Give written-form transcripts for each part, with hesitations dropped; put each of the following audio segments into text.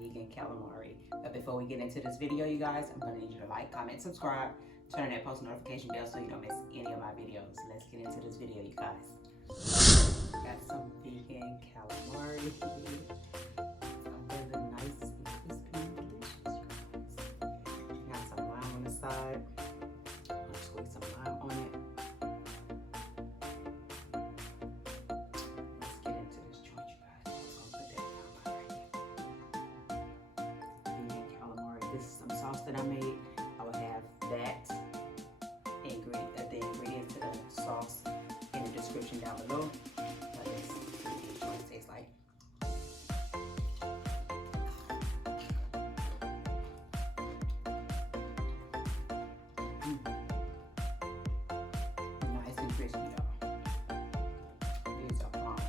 vegan calamari. But before we get into this video, you guys, I'm gonna need you to like, comment, subscribe, turn on that post notification bell so you don't miss any of my videos. Let's get into this video, you guys. Got some vegan calamari. It's really nice and crispy and delicious, you guys. Got some lime on the side. I'm gonna squeeze some lime on it. Let's get into this joint, you guys. I'm gonna put that down right here. Vegan calamari. This is some sauce that I made. I will have that ingredient, the ingredients to the sauce in the description down below. But let's see what this joint tastes like. Nice and crispy, y'all. These are bomb.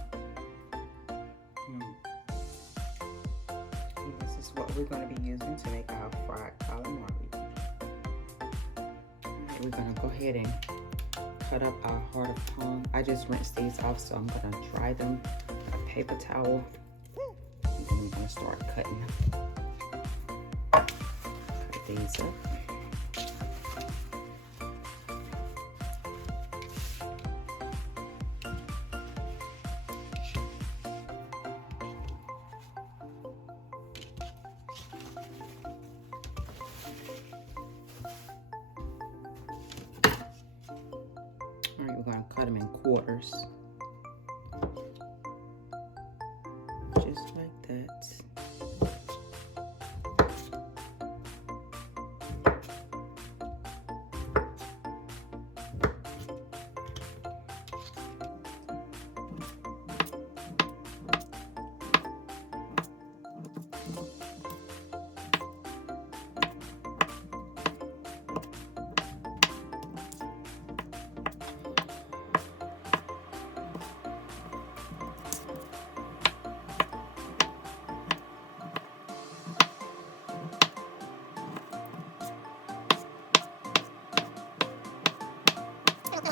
And this is what we're going to be using to make our fried calamari. Alright, we're going to go ahead and cut up our heart of palm. I just rinsed these off, so I'm going to dry them with a paper towel. And then I'm going to start cutting them. Cut these up. Alright, we're going to cut them in quarters. Just like that.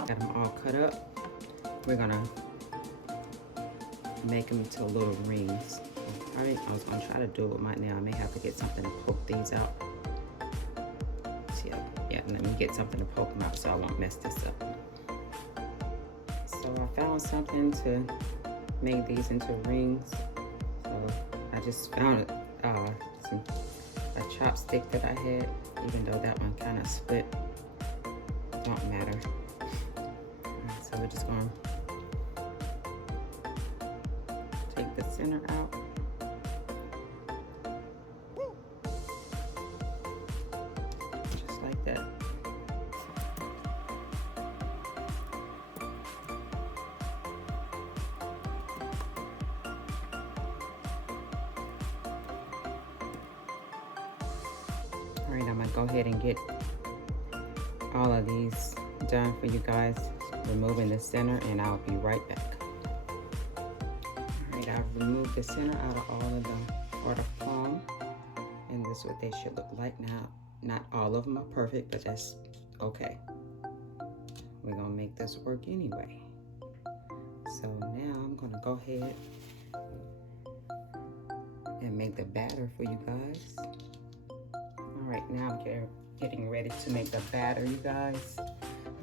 Got them all cut up. We're gonna make them into little rings. I was gonna try to do it with my nail. I may have to get something to poke these out. So yeah, let me get something to poke them out so I won't mess this up. So I found something to make these into rings. So I just found a chopstick that I had, even though that one kind of split. Don't matter. So we're just going to take the center out. Just like that. All right, I'm going to go ahead and get all of these done for you guys. Removing the center, and I'll be right back. Alright, I've removed the center out of all of the heart of palm, and this is what they should look like now. Not all of them are perfect, but that's okay. We're gonna make this work anyway. So now I'm gonna go ahead and make the batter for you guys. Alright, now I'm getting ready to make the batter, you guys.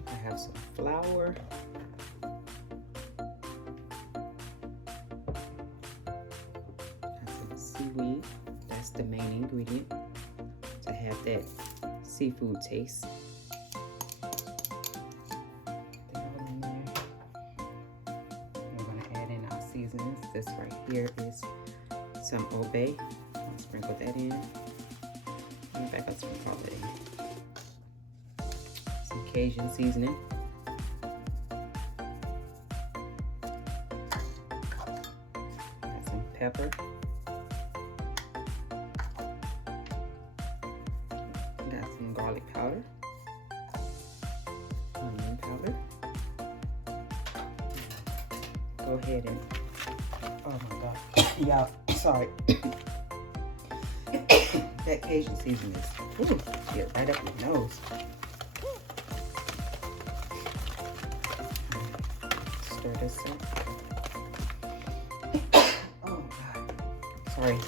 I have some flour, some seaweed. That's the main ingredient to have that seafood taste. We're going to add in our seasonings. This right here is some obey. I'll sprinkle that in. In fact, I'll sprinkle all that in. Cajun seasoning. Got some pepper. Got some garlic powder. Onion powder. Go ahead and, oh my God, y'all, sorry. That Cajun seasoning is, get right up your nose. Stir this up. Oh God, sorry.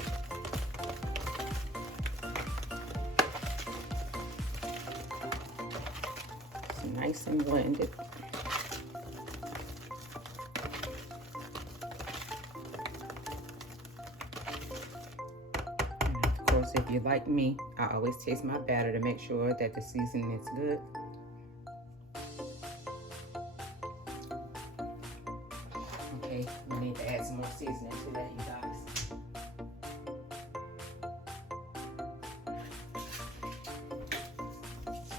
nice and blended. And of course, if you're like me, I always taste my batter to make sure that the seasoning is good. Okay, we need to add some more seasoning to that, you guys.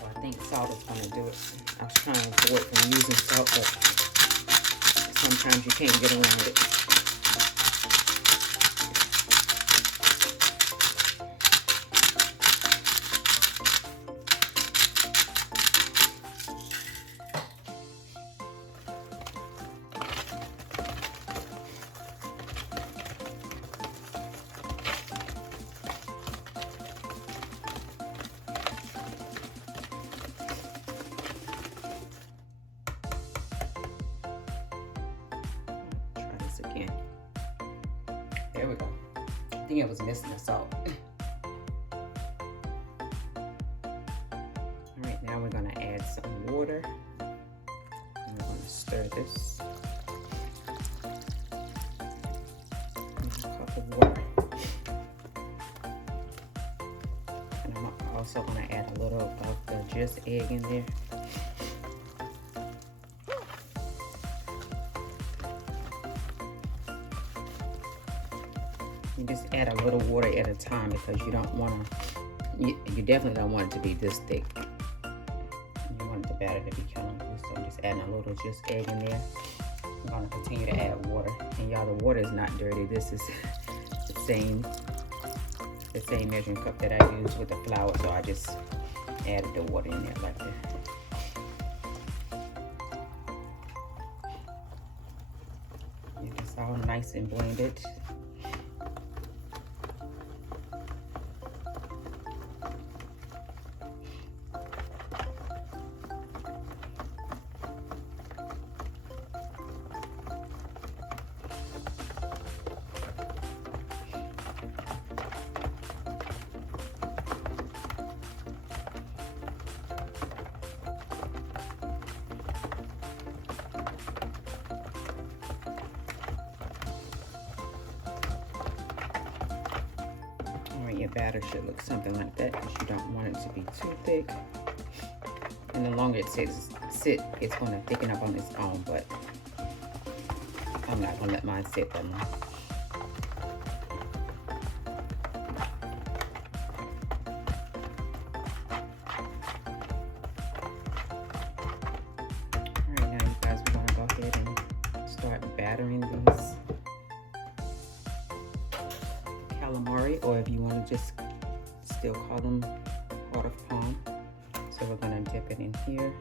I think salt is going to do it. I was trying to avoid from using salt, but sometimes you can't get around it. Again. There we go. I think I was missing the salt. Alright, now we're going to add some water. And we're going to stir this. A cup of water. And I'm also going to add a little of the just egg in there. You just add a little water at a time because you don't want to, you definitely don't want it to be this thick. You want the batter to be kind of loose, so I'm just adding a little just egg in there. I'm going to continue to add water. And y'all, the water is not dirty. This is the same measuring cup that I used with the flour, so I just added the water in there like that. It's all nice and blended. Your batter should look something like that because you don't want it to be too thick. And the longer it sits, it's going to thicken up on its own, but I'm not going to let mine sit that long. Alright, now you guys, we're going to go ahead and start battering these calamari, or if you want to just still call them Heart of Palm. So we're going to dip it in here.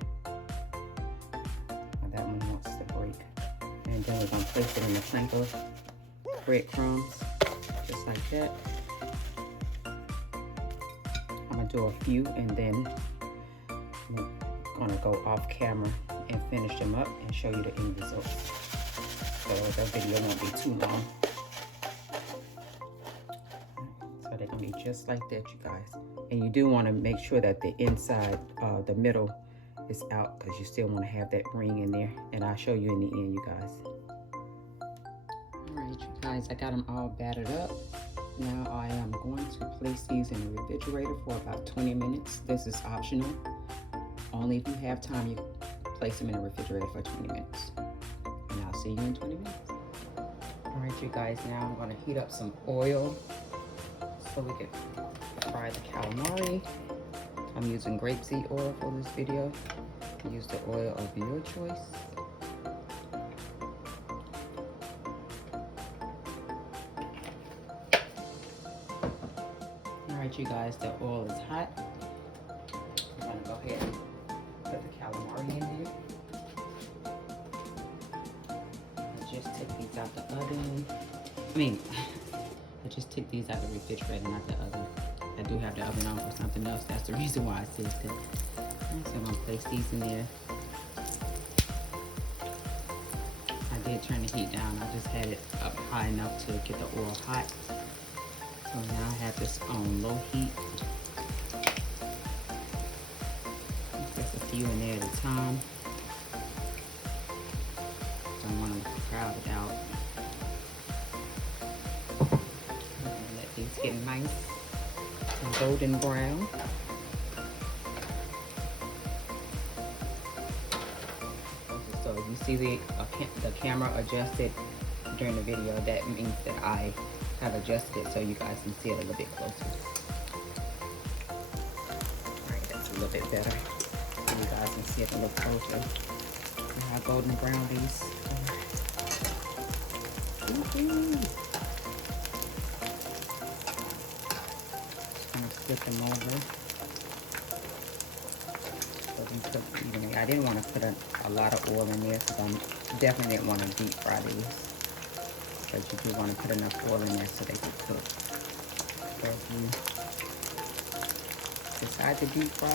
That one wants to break. And then we're going to place it in the Planko breadcrumbs, just like that. I'm going to do a few, and then I'm going to go off camera and finish them up and show you the end result. So that video won't be too long. They're gonna be just like that, you guys. And you do want to make sure that the inside, the middle is out, because you still want to have that ring in there. And I'll show you in the end, you guys. Alright, you guys, I got them all battered up. Now I am going to place these in the refrigerator for about 20 minutes. This is optional. Only if you have time, you place them in the refrigerator for 20 minutes. And I'll see you in 20 minutes. Alright, you guys, now I'm going to heat up some oil so we can fry the calamari. I'm using grapeseed oil for this video. Use the oil of your choice. Alright, you guys, the oil is hot. I'm gonna go ahead and put the calamari in here. I'll just take these out the oven. I just took these out of the refrigerator, not the oven. I do have the oven on for something else. That's the reason why I said that. So I'm gonna place these in there. I did turn the heat down. I just had it up high enough to get the oil hot. So now I have this on low heat. Just a few in there at a time. Don't want them crowded out. Let these get nice and golden brown. So if you see the camera adjusted during the video, that means that I have adjusted it so you guys can see it a little bit closer. Alright, that's a little bit better. So you guys can see it a little closer. See how golden brown these are. Just gonna flip them over. So these cook evenly. I didn't want to put a lot of oil in there because I definitely didn't want to deep fry these. But you do want to put enough oil in there so they can cook. So if you decide to deep fry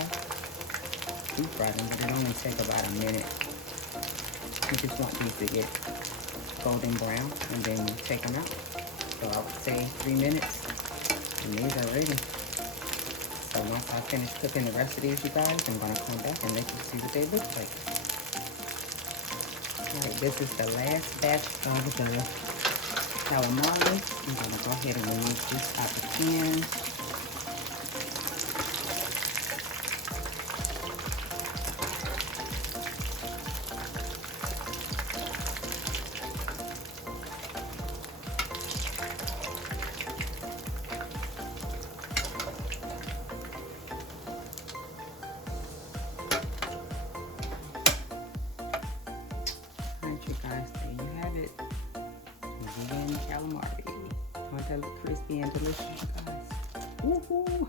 them, but it only takes about a minute. You just want these to get golden brown and then you take them out. So I would say 3 minutes and these are ready. So once I finish cooking the rest of these, you guys, I'm going to come back and let you see what they look like. Alright, this is the last batch of the calamari. I'm going to go ahead and remove this out the pan. You guys, there you have it. Vegan calamari. Aren't that look crispy and delicious, you guys? Woohoo!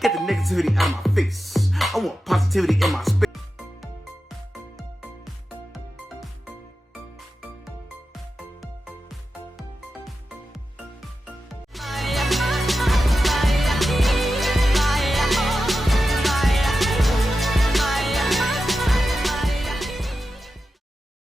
Get the negativity out of my face. I want positivity in my space.